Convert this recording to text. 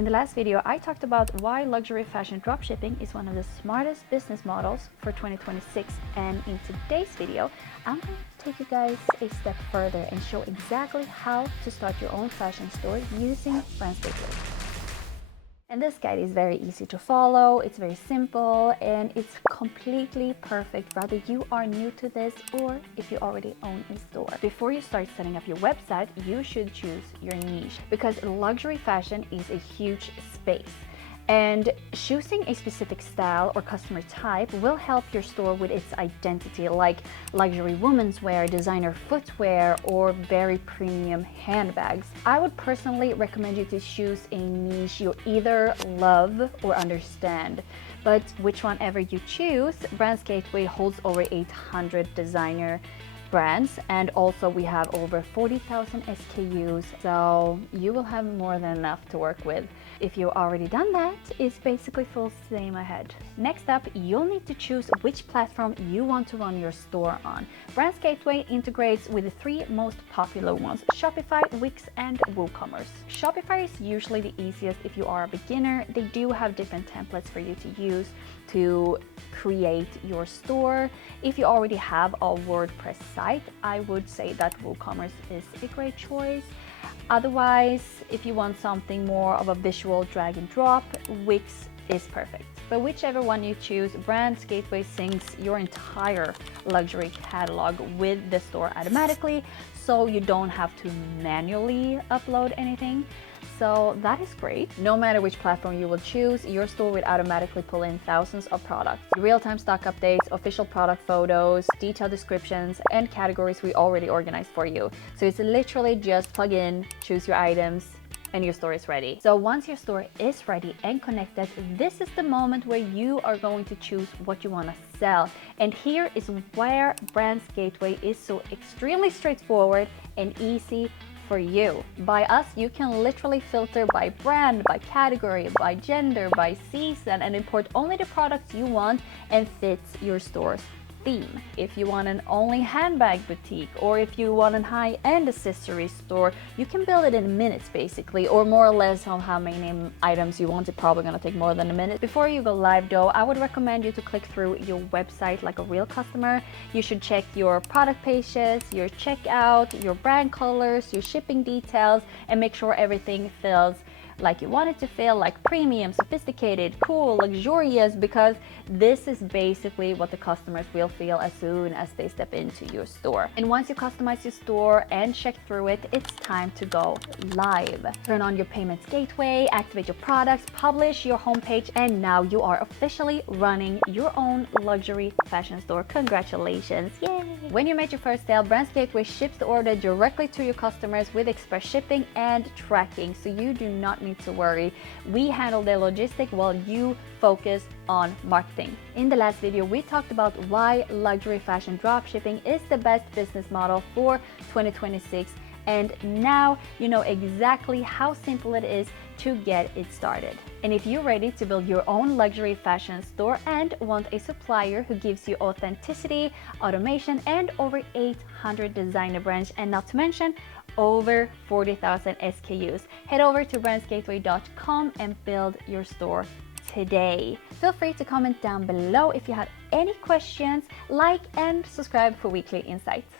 In the last video, I talked about why luxury fashion dropshipping is one of the smartest business models for 2026. And in today's video, I'm going to take you guys a step further and show exactly how to start your own fashion store using BrandsGateway. And this guide is very easy to follow, it's very simple, and it's completely perfect whether you are new to this or if you already own a store. Before you start setting up your website, you should choose your niche because luxury fashion is a huge space. And choosing a specific style or customer type will help your store with its identity, like luxury women's wear, designer footwear, or very premium handbags. I would personally recommend you to choose a niche you either love or understand. But which one ever you choose, BrandsGateway holds over 800 designer brands, and also we have over 40,000 SKUs, so you will have more than enough to work with. If you've already done that, it's basically full steam ahead. Next up, you'll need to choose which platform you want to run your store on. BrandsGateway integrates with the three most popular ones: Shopify, Wix, and WooCommerce. Shopify is usually the easiest if you are a beginner. They do have different templates for you to use to create your store. If you already have a WordPress site, I would say that WooCommerce is a great choice. Otherwise, if you want something more of a visual drag and drop, Wix is perfect. But whichever one you choose, BrandsGateway syncs your entire luxury catalog with the store automatically, so you don't have to manually upload anything. So that is great. No matter which platform you will choose, your store will automatically pull in thousands of products. Real-time stock updates, official product photos, detailed descriptions, and categories we already organized for you. So it's literally just plug in, choose your items, and your store is ready. So once your store is ready and connected, this is the moment where you are going to choose what you want to sell. And here is where BrandsGateway is so extremely straightforward and easy for you. By us, you can literally filter by brand, by category, by gender, by season, and import only the products you want and fits your store's theme. If you want an only handbag boutique, or if you want a high-end accessory store, you can build it in minutes basically, or more or less on how many items you want. It's probably gonna take more than a minute. Before you go live though, I would recommend you to click through your website like a real customer. You should check your product pages, your checkout, your brand colors, your shipping details, and make sure everything feels like you want it to feel, like premium, sophisticated, cool, luxurious, because this is basically what the customers will feel as soon as they step into your store. And once you customize your store and check through it, it's time to go live. Turn on your payments gateway, activate your products, publish your homepage, and now you are officially running your own luxury fashion store. Congratulations, yay! When you make your first sale, BrandsGateway ships the order directly to your customers with express shipping and tracking, so you do not need to worry. We handle the logistics while you focus on marketing. In the last video, we talked about why luxury fashion dropshipping is the best business model for 2026, and now you know exactly how simple it is to get it started. And if you're ready to build your own luxury fashion store and want a supplier who gives you authenticity, automation, and over 800 designer brands, and not to mention over 40,000 SKUs, head over to brandsgateway.com and build your store today. Feel free to comment down below if you have any questions, like and subscribe for weekly insights.